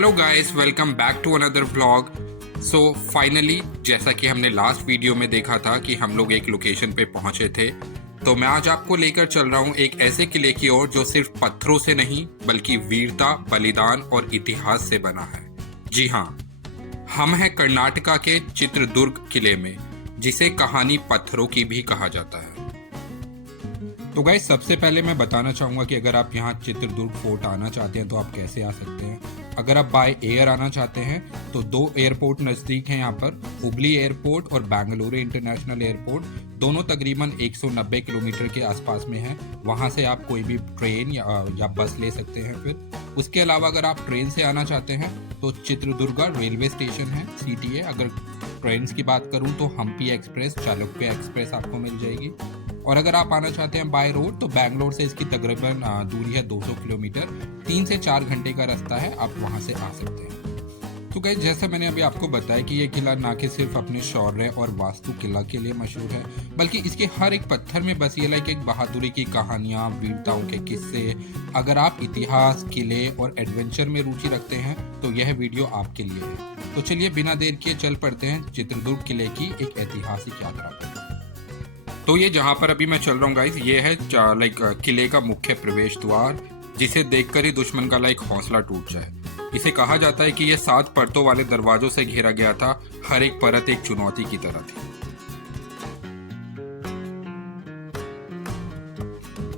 Hello guys, welcome back to another vlog. So finally, जैसा कि हमने लास्ट वीडियो में देखा था कि हम लोग एक लोकेशन पे पहुंचे थे, तो मैं आज आपको लेकर चल रहा हूं एक ऐसे किले की ओर जो सिर्फ पत्थरों से नहीं बल्कि वीरता, बलिदान और इतिहास से बना है। जी हाँ, हम हैं कर्नाटका के चित्रदुर्ग किले में, जिसे कहानी पत्थरों की भी कहा जाता है। तो गाइस, सबसे पहले मैं बताना चाहूँगा कि अगर आप यहाँ चित्रदुर्ग फोर्ट आना चाहते हैं तो आप कैसे आ सकते हैं। अगर आप बाय एयर आना चाहते हैं तो दो एयरपोर्ट नज़दीक हैं यहाँ पर, हुबली एयरपोर्ट और बेंगलुरु इंटरनेशनल एयरपोर्ट। दोनों तकरीबन 190 किलोमीटर के आसपास में हैं। वहाँ से आप कोई भी ट्रेन या बस ले सकते हैं। फिर उसके अलावा अगर आप ट्रेन से आना चाहते हैं तो चित्रदुर्गा रेलवे स्टेशन है, CTA। अगर ट्रेन की बात करूँ तो हम्पी एक्सप्रेस, चालुक्य एक्सप्रेस आपको मिल जाएगी। और अगर आप आना चाहते हैं बाय रोड तो बैंगलोर से इसकी तकरीबन दूरी है 200 किलोमीटर। 3 से 4 घंटे का रास्ता है, आप वहां से आ सकते हैं। तो गाइस, जैसे मैंने अभी आपको बताया कि ये किला ना कि सिर्फ अपने शौर्य और वास्तु किला के लिए मशहूर है, बल्कि इसके हर एक पत्थर में बसी एक बहादुरी की कहानियां, वीरताओं के किस्से। अगर आप इतिहास, किले और एडवेंचर में रुचि रखते हैं तो यह वीडियो आपके लिए है। तो चलिए बिना देर किए चल पड़ते हैं चित्रदुर्ग किले की एक ऐतिहासिक यात्रा पर। तो ये जहाँ पर अभी मैं चल रहा हूँ गाइस, ये है किले का मुख्य प्रवेश द्वार, जिसे देखकर ही दुश्मन का हौसला टूट जाए। इसे कहा जाता है कि ये 7 परतों वाले दरवाजों से घेरा गया था। हर एक परत एक चुनौती की तरह थी।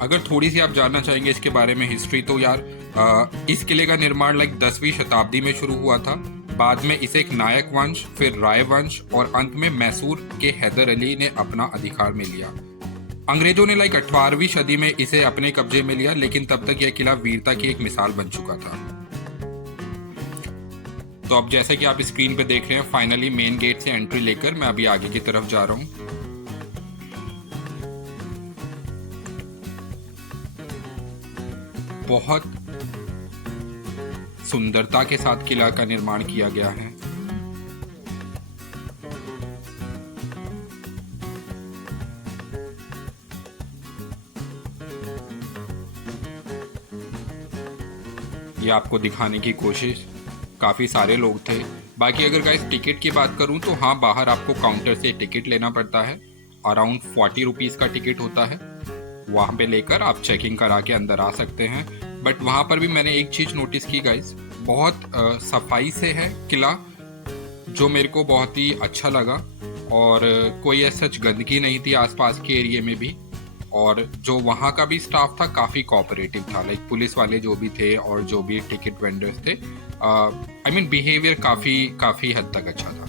अगर थोड़ी सी आप जानना चाहेंगे इसके बारे में हिस्ट्री, तो यार इस किले का निर्माण 10वीं शताब्दी में शुरू हुआ था। बाद में इसे एक नायक वंश, फिर राय वंश और अंत में मैसूर के हैदर अली ने अपना अधिकार में लिया। अंग्रेजों ने 18वीं सदी में इसे अपने कब्जे में लिया, लेकिन तब तक यह किला वीरता की एक मिसाल बन चुका था। तो अब जैसे कि आप स्क्रीन पे देख रहे हैं, फाइनली मेन गेट से एंट्री लेकर मैं अभी आगे की तरफ जा रहा हूं। बहुत सुंदरता के साथ किला का निर्माण किया गया है। ये आपको दिखाने की कोशिश, काफी सारे लोग थे। बाकी अगर गाइस टिकट की बात करूं तो हाँ, बाहर आपको काउंटर से टिकट लेना पड़ता है। अराउंड 40 रुपीज का टिकट होता है। वहां पे लेकर आप चेकिंग करा के अंदर आ सकते हैं। बट वहां पर भी मैंने एक चीज नोटिस की गाइस, बहुत सफाई से है किला, जो मेरे को बहुत ही अच्छा लगा। और कोई ऐसा सच गंदगी नहीं थी आसपास के एरिया में भी। और जो वहाँ का भी स्टाफ था काफ़ी कोऑपरेटिव था, पुलिस वाले जो भी थे और जो भी टिकट वेंडर्स थे, आई मीन बिहेवियर काफ़ी हद तक अच्छा था।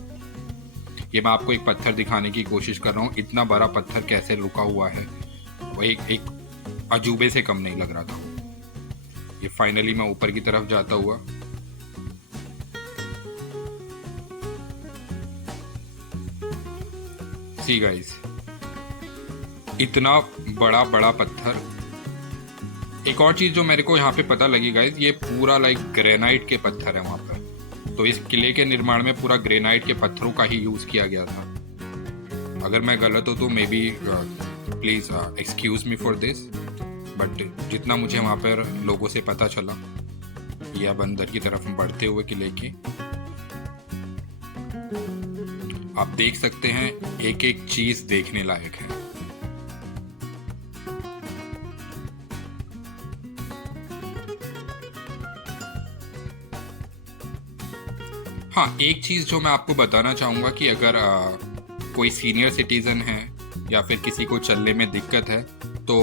ये मैं आपको एक पत्थर दिखाने की कोशिश कर रहा हूँ। इतना बड़ा पत्थर कैसे रुका हुआ है, वो एक अजूबे से कम नहीं लग रहा था। ये फाइनली मैं ऊपर की तरफ जाता हुआ, सी गाइस, इतना बड़ा बड़ा पत्थर। एक और चीज जो मेरे को यहाँ पे पता लगी गाइस, ये पूरा ग्रेनाइट के पत्थर है वहां पर। तो इस किले के निर्माण में पूरा ग्रेनाइट के पत्थरों का ही यूज किया गया था। अगर मैं गलत हो तो may be please excuse me for this, but जितना मुझे वहां पर लोगों से पता चला, ये अब अंदर की तरफ बढ़ते हुए किले की आप देख सकते हैं, एक एक चीज देखने लायक है। हाँ, एक चीज जो मैं आपको बताना चाहूंगा कि अगर कोई सीनियर सिटीजन है या फिर किसी को चलने में दिक्कत है तो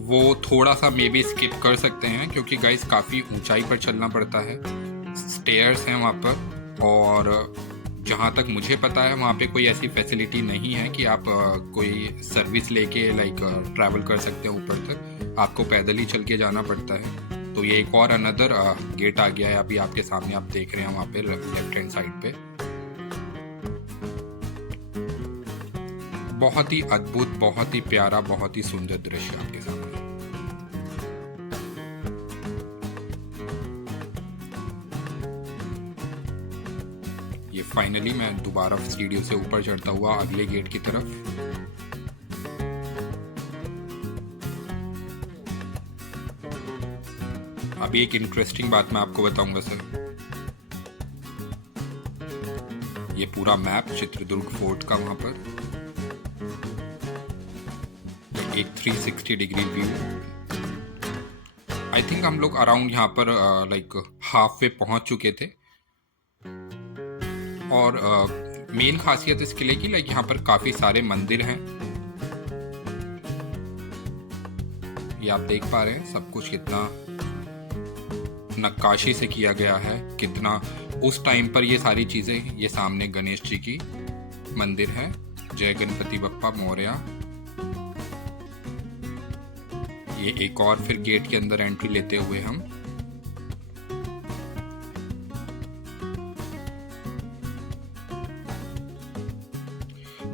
वो थोड़ा सा मे बी स्किप कर सकते हैं, क्योंकि गाइस काफ़ी ऊंचाई पर चलना पड़ता है। स्टेयर्स हैं वहाँ पर, और जहाँ तक मुझे पता है वहाँ पे कोई ऐसी फैसिलिटी नहीं है कि आप कोई सर्विस लेके ट्रैवल कर सकते हैं ऊपर तक। आपको पैदल ही चल के जाना पड़ता है। तो ये एक और अनदर गेट आ गया है, अभी आपके सामने आप देख रहे हैं वहाँ पे लेफ्ट हैंड साइड पे। बहुत ही अद्भुत, बहुत ही प्यारा, बहुत ही सुंदर दृश्य आपके सामने। ये फाइनली मैं दोबारा सीढ़ियों से ऊपर चढ़ता हुआ अगले गेट की तरफ। अभी एक इंटरेस्टिंग बात मैं आपको बताऊंगा सर। ये पूरा मैप चित्रदुर्ग फोर्ट का वहाँ पर एक 360 डिग्री व्यू। आई थिंक हम लोग अराउंड यहाँ पर लाइक हाफ वे पहुँच चुके थे। और मेन खासियत इस किले की लाइक यहाँ पर काफ़ी सारे मंदिर हैं। ये आप देख पा रहे हैं सब कुछ कितना नक्काशी से किया गया है, कितना उस टाइम पर ये सारी चीज़ें। ये सामने गणेश जी की मंदिर है, जय गणपति बप्पा मोरया। ये एक और फिर गेट के अंदर एंट्री लेते हुए हम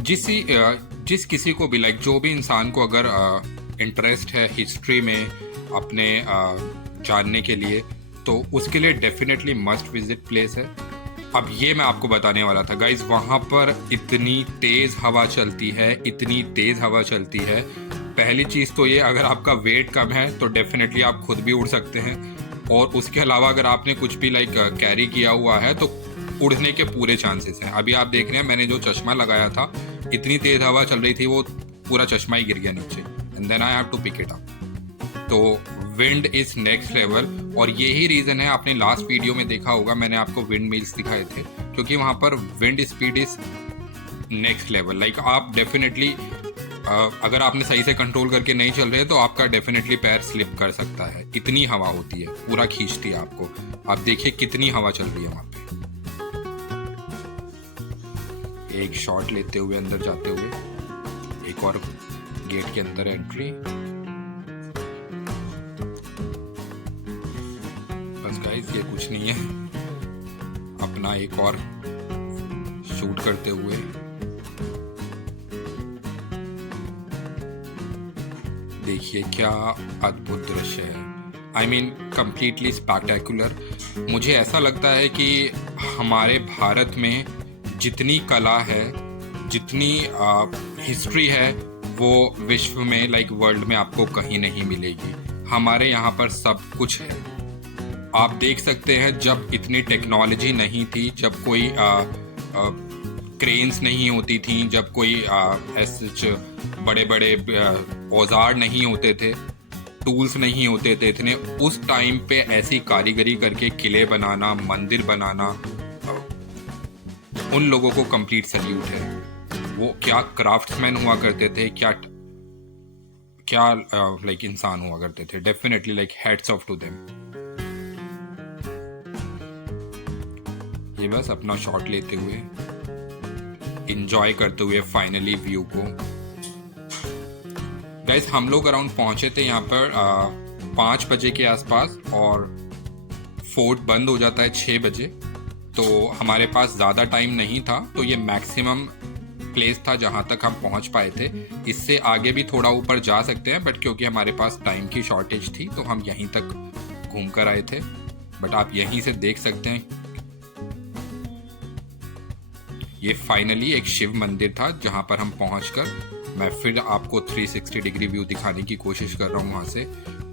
जिस किसी को भी लाइक जो भी इंसान को अगर इंटरेस्ट है हिस्ट्री में अपने जानने के लिए, तो उसके लिए डेफिनेटली मस्ट विजिट प्लेस है। अब ये मैं आपको बताने वाला था गाइज, वहाँ पर इतनी तेज़ हवा चलती है, इतनी तेज़ हवा चलती है। पहली चीज़ तो ये, अगर आपका वेट कम है तो डेफिनेटली आप खुद भी उड़ सकते हैं। और उसके अलावा अगर आपने कुछ भी लाइक कैरी किया हुआ है तो उड़ने के पूरे चांसेस हैं। अभी आप देख रहे हैं मैंने जो चश्मा लगाया था, इतनी तेज़ हवा चल रही थी वो पूरा चश्मा ही गिर गया नीचे, and then I have to pick it up. तो विंड इज नेक्स्ट लेवल। और यही रीज़न है, आपने लास्ट वीडियो में देखा होगा मैंने आपको विंड मिल्स दिखाए थे, क्योंकि वहाँ पर wind speed is next level. Like आप डेफिनेटली अगर आपने सही से कंट्रोल करके नहीं चल रहे तो आपका डेफिनेटली पैर स्लिप कर सकता है। इतनी हवा होती है, पूरा खींचती है आपको। आप देखिए कितनी हवा चल रही है वहाँ पे। एक शॉट लेते हुए अंदर जाते हुए, एक और गेट के अंदर एंट्री। बस गाइस ये कुछ नहीं है, अपना एक और शूट करते हुए देखिए क्या अद्भुत दृश्य है। I mean completely spectacular. मुझे ऐसा लगता है कि हमारे भारत में जितनी कला है, जितनी हिस्ट्री है, वो विश्व में लाइक वर्ल्ड में आपको कहीं नहीं मिलेगी। हमारे यहाँ पर सब कुछ है। आप देख सकते हैं जब इतनी टेक्नोलॉजी नहीं थी, जब कोई क्रेन्स नहीं होती थी, जब कोई ऐसे बड़े बड़े औजार नहीं होते थे, टूल्स नहीं होते थे इतने, उस टाइम पे ऐसी कारीगरी करके किले बनाना, मंदिर बनाना, उन लोगों को कंप्लीट सल्यूट है। वो क्या क्राफ्ट्समैन हुआ करते थे, क्या लाइक इंसान हुआ करते थे। Definitely like hats off to them. ये बस अपना शॉट लेते हुए, एंजॉय करते हुए फाइनली व्यू को। गाइस हम लोग अराउंड पहुंचे थे यहाँ पर 5 बजे के आसपास, और फोर्ट बंद हो जाता है 6 बजे। तो हमारे पास ज़्यादा टाइम नहीं था, तो ये मैक्सिमम प्लेस था जहाँ तक हम पहुँच पाए थे। इससे आगे भी थोड़ा ऊपर जा सकते हैं, बट क्योंकि हमारे पास टाइम की शॉर्टेज थी तो हम यहीं तक घूम कर आए थे। बट आप यहीं से देख सकते हैं, ये फाइनली एक शिव मंदिर था जहाँ पर हम पहुँचकर मैं फिर आपको 360 डिग्री व्यू दिखाने की कोशिश कर रहा हूँ वहाँ से।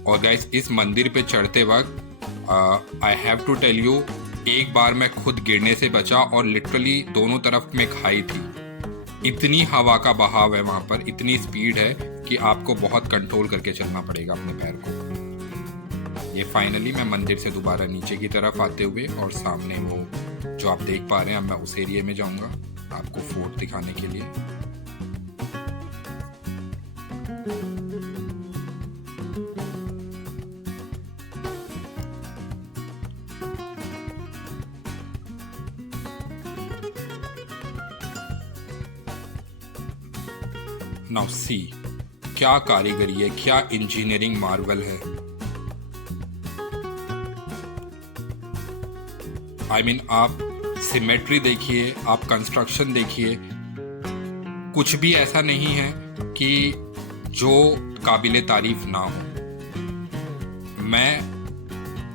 और गाइस इस मंदिर पे चढ़ते वक्त I have to tell you, एक बार मैं खुद गिरने से बचा और लिटरली दोनों तरफ में खाई थी। इतनी हवा का बहाव है वहाँ पर, इतनी स्पीड है कि आपको बहुत कंट्रोल करके चलना पड़ेगा अपने पैर को। ये फाइनली मैं मंदिर से दोबारा नीचे की तरफ आते हुए, और सामने वो जो आप देख पा रहे हैं, अब मैं उस एरिया में जाऊँगा आपको फोर्ट दिखाने के लिए। नाउ सी, क्या कारीगरी है, क्या इंजीनियरिंग मार्वल है। आई मीन आप सिमेट्री देखिए, आप कंस्ट्रक्शन देखिए, कुछ भी ऐसा नहीं है कि जो काबिले तारीफ ना हो। मैं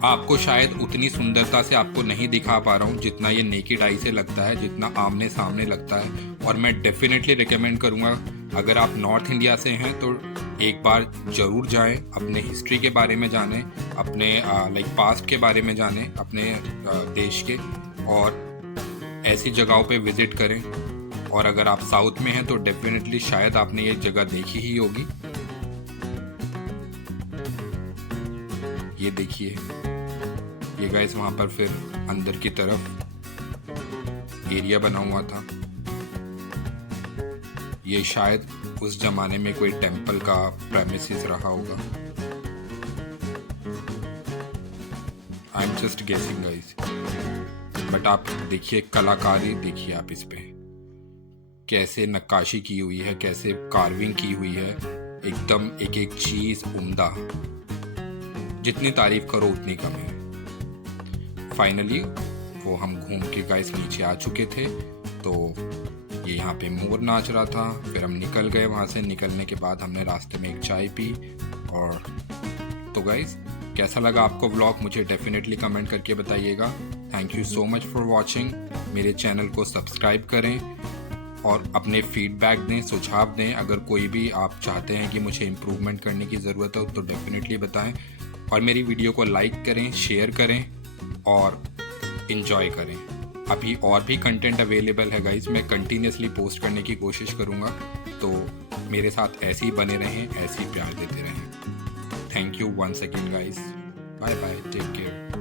आपको शायद उतनी सुंदरता से आपको नहीं दिखा पा रहा हूँ जितना ये नेकेड आई से लगता है, जितना आमने सामने लगता है। और मैं डेफिनेटली रिकमेंड करूँगा, अगर आप नॉर्थ इंडिया से हैं तो एक बार ज़रूर जाएं, अपने हिस्ट्री के बारे में जानें, अपने लाइक पास्ट के बारे में जानें, अपने देश के, और ऐसी जगहों पे विजिट करें। और अगर आप साउथ में हैं तो डेफिनेटली शायद आपने ये जगह देखी ही होगी। ये देखिए, ये गाइस वहाँ पर फिर अंदर की तरफ एरिया बना हुआ था। ये शायद उस जमाने में कोई टेम्पल का प्रेमिसेस रहा होगा। I am just guessing guys, but आप देखिए कलाकारी, देखिए आप इस पे कैसे नक्काशी की हुई है, कैसे कार्विंग की हुई है, एकदम एक एक चीज उम्दा। जितनी तारीफ करो उतनी कम है। फाइनली वो हम घूम के गाइस नीचे आ चुके थे, तो ये यहाँ पे मोर नाच रहा था। फिर हम निकल गए वहाँ से। निकलने के बाद हमने रास्ते में एक चाय पी। और तो गाइस कैसा लगा आपको व्लॉग, मुझे डेफिनेटली कमेंट करके बताइएगा। Thank you so much for watching. मेरे चैनल को सब्सक्राइब करें और अपने फीडबैक दें, सुझाव दें। अगर कोई भी आप चाहते हैं कि मुझे इम्प्रूवमेंट करने की ज़रूरत हो तो डेफिनेटली बताएं। और मेरी वीडियो को लाइक करें, शेयर करें और इन्जॉय करें। अभी और भी कंटेंट अवेलेबल है गाइस, मैं कंटिन्यूसली पोस्ट करने की कोशिश करूँगा। तो मेरे साथ ऐसे ही बने रहें, ऐसे ही प्यार देते रहें। Thank you once again guys. Bye bye, take care.